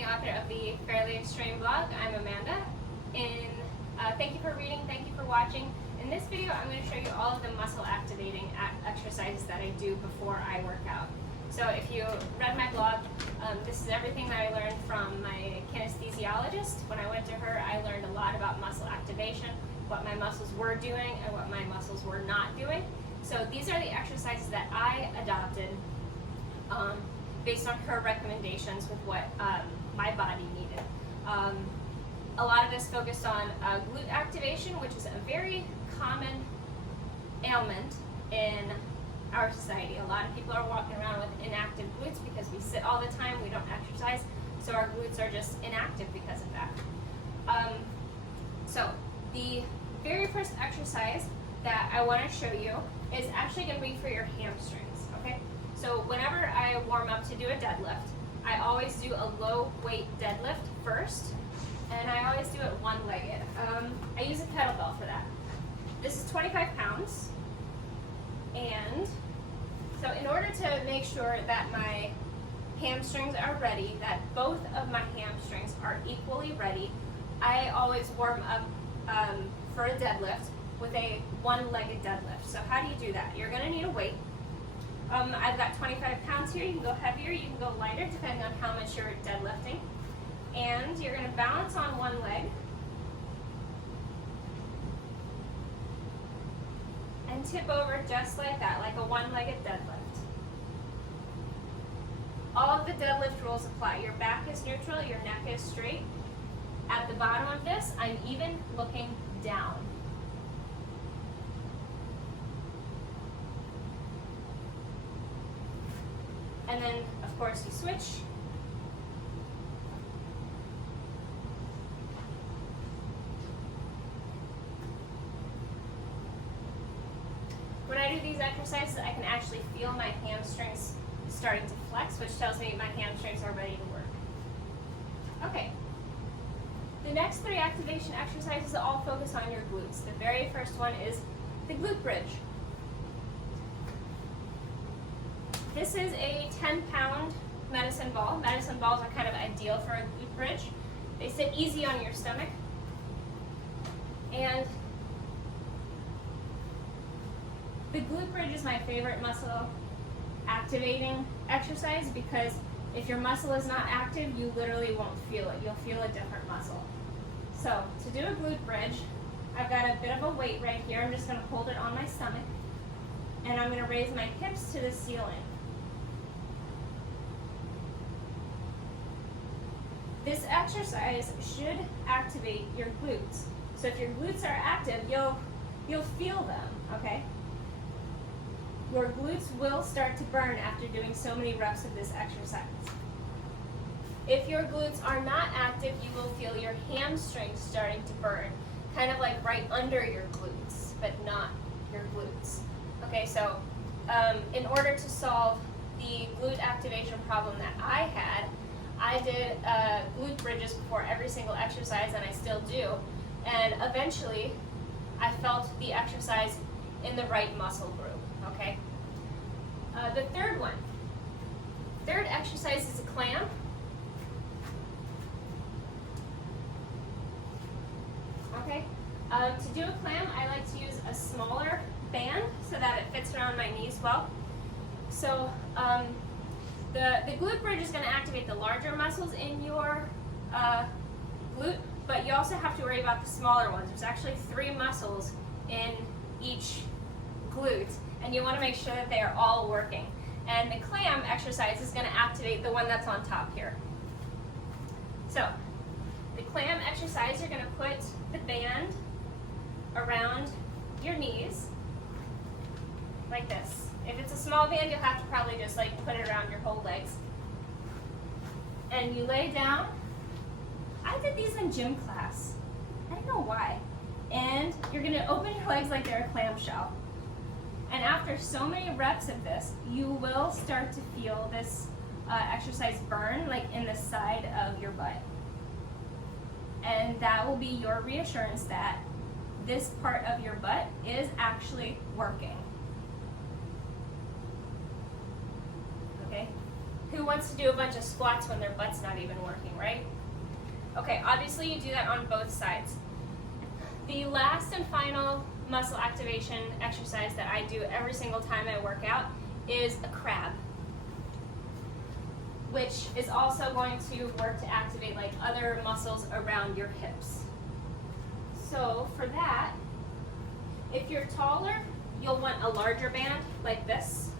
the author of the Fairly Extreme blog. I'm Amanda. Thank you for reading, thank you for watching. In this video, I'm going to show you all of the muscle activating exercises that I do before I work out. So if you read my blog, this is everything that I learned from my kinesthesiologist. When I went to her, I learned a lot about muscle activation, what my muscles were doing and what my muscles were not doing. So these are the exercises that I adopted based on her recommendations with what my body needed. A lot of this focused on glute activation, which is a very common ailment in our society. A lot of people are walking around with inactive glutes because we sit all the time, we don't exercise, so our glutes are just inactive because of that. So the very first exercise that I want to show you is actually going to be for your hamstrings, okay? So whenever I warm up to do a deadlift, I always do a low weight deadlift first, and I always do it one-legged. I use a kettlebell for that. This is 25 pounds, and so in order to make sure that my hamstrings are ready, that both of my hamstrings are equally ready, I always warm up for a deadlift with a one-legged deadlift. So how do you do that? You're going to need a weight. I've got 25 pounds here. You can go heavier, you can go lighter, depending on how much you're deadlifting. And you're going to balance on one leg and tip over just like that, like a one-legged deadlift. All of the deadlift rules apply. Your back is neutral, your neck is straight. At the bottom of this, I'm even looking down. And then, of course, you switch. When I do these exercises, I can actually feel my hamstrings starting to flex, which tells me my hamstrings are ready to work. Okay. The next three activation exercises all focus on your glutes. The very first one is the glute bridge. This is a 10-pound medicine ball. Medicine balls are kind of ideal for a glute bridge. They sit easy on your stomach. And the glute bridge is my favorite muscle activating exercise because if your muscle is not active, you literally won't feel it. You'll feel a different muscle. So to do a glute bridge, I've got a bit of a weight right here. I'm just going to hold it on my stomach. And I'm going to raise my hips to the ceiling. This exercise should activate your glutes. So if your glutes are active, you'll feel them, okay? Your glutes will start to burn after doing so many reps of this exercise. If your glutes are not active, you will feel your hamstrings starting to burn, kind of like right under your glutes, but not your glutes. Okay, so in order to solve the glute activation problem that I had, I did glute bridges before every single exercise, and I still do. And eventually, I felt the exercise in the right muscle group, okay? The third exercise is a clamp. Okay, to do a clamp, I like to use a smaller band so that it fits around my knees well. So the glute bridge is going to activate the larger muscles in your glute, but you also have to worry about the smaller ones. There's actually 3 muscles in each glute, and you want to make sure that they are all working. And the clam exercise is going to activate the one that's on top here. So the clam exercise, you're going to put the band around your knees like this. If it's a small band, you'll have to probably just like put it around your whole legs. And you lay down. I did these in gym class. I don't know why. And you're going to open your legs like they're a clamshell. And after so many reps of this, you will start to feel this exercise burn like in the side of your butt. And that will be your reassurance that this part of your butt is actually working. Okay? Who wants to do a bunch of squats when their butt's not even working, right? Okay, obviously you do that on both sides. The last and final muscle activation exercise that I do every single time I work out is a crab, which is also going to work to activate like other muscles around your hips. So for that, if you're taller, you'll want a larger band like this.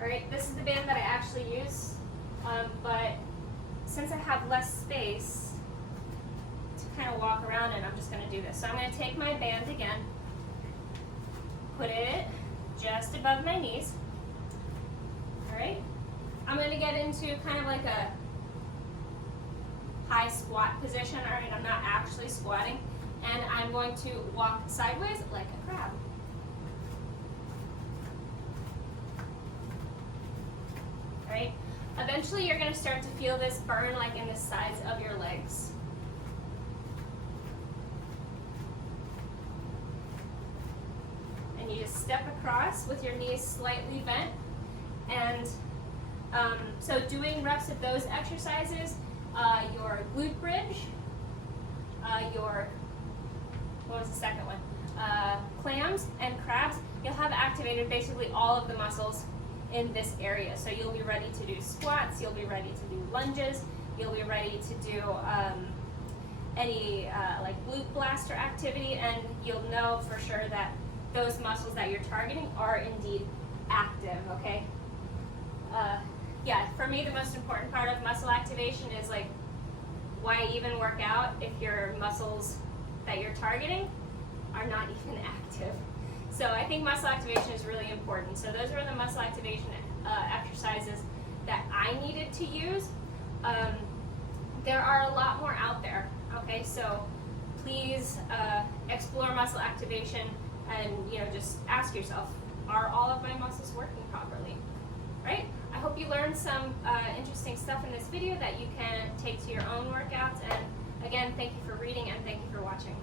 All right, this is the band that I actually use, but since I have less space to kind of walk around in, I'm just going to do this. So I'm going to take my band again, put it just above my knees. All right, I'm going to get into kind of like a high squat position. All right, I'm not actually squatting, and I'm going to walk sideways like a crab. Right? Eventually you're going to start to feel this burn like in the sides of your legs. And you just step across with your knees slightly bent. And so doing reps of those exercises, your glute bridge, your, what was the second one? Clams and crabs, you'll have activated basically all of the muscles in this area. So you'll be ready to do squats, you'll be ready to do lunges, you'll be ready to do any like glute blaster activity, and you'll know for sure that those muscles that you're targeting are indeed active, okay? Yeah, for me the most important part of muscle activation is like, why even work out if your muscles that you're targeting are not even active? So I think muscle activation is really important. So those are the muscle activation exercises that I needed to use. There are a lot more out there, okay? So please explore muscle activation and just ask yourself, are all of my muscles working properly, right? I hope you learned some interesting stuff in this video that you can take to your own workouts. And again, thank you for reading and thank you for watching.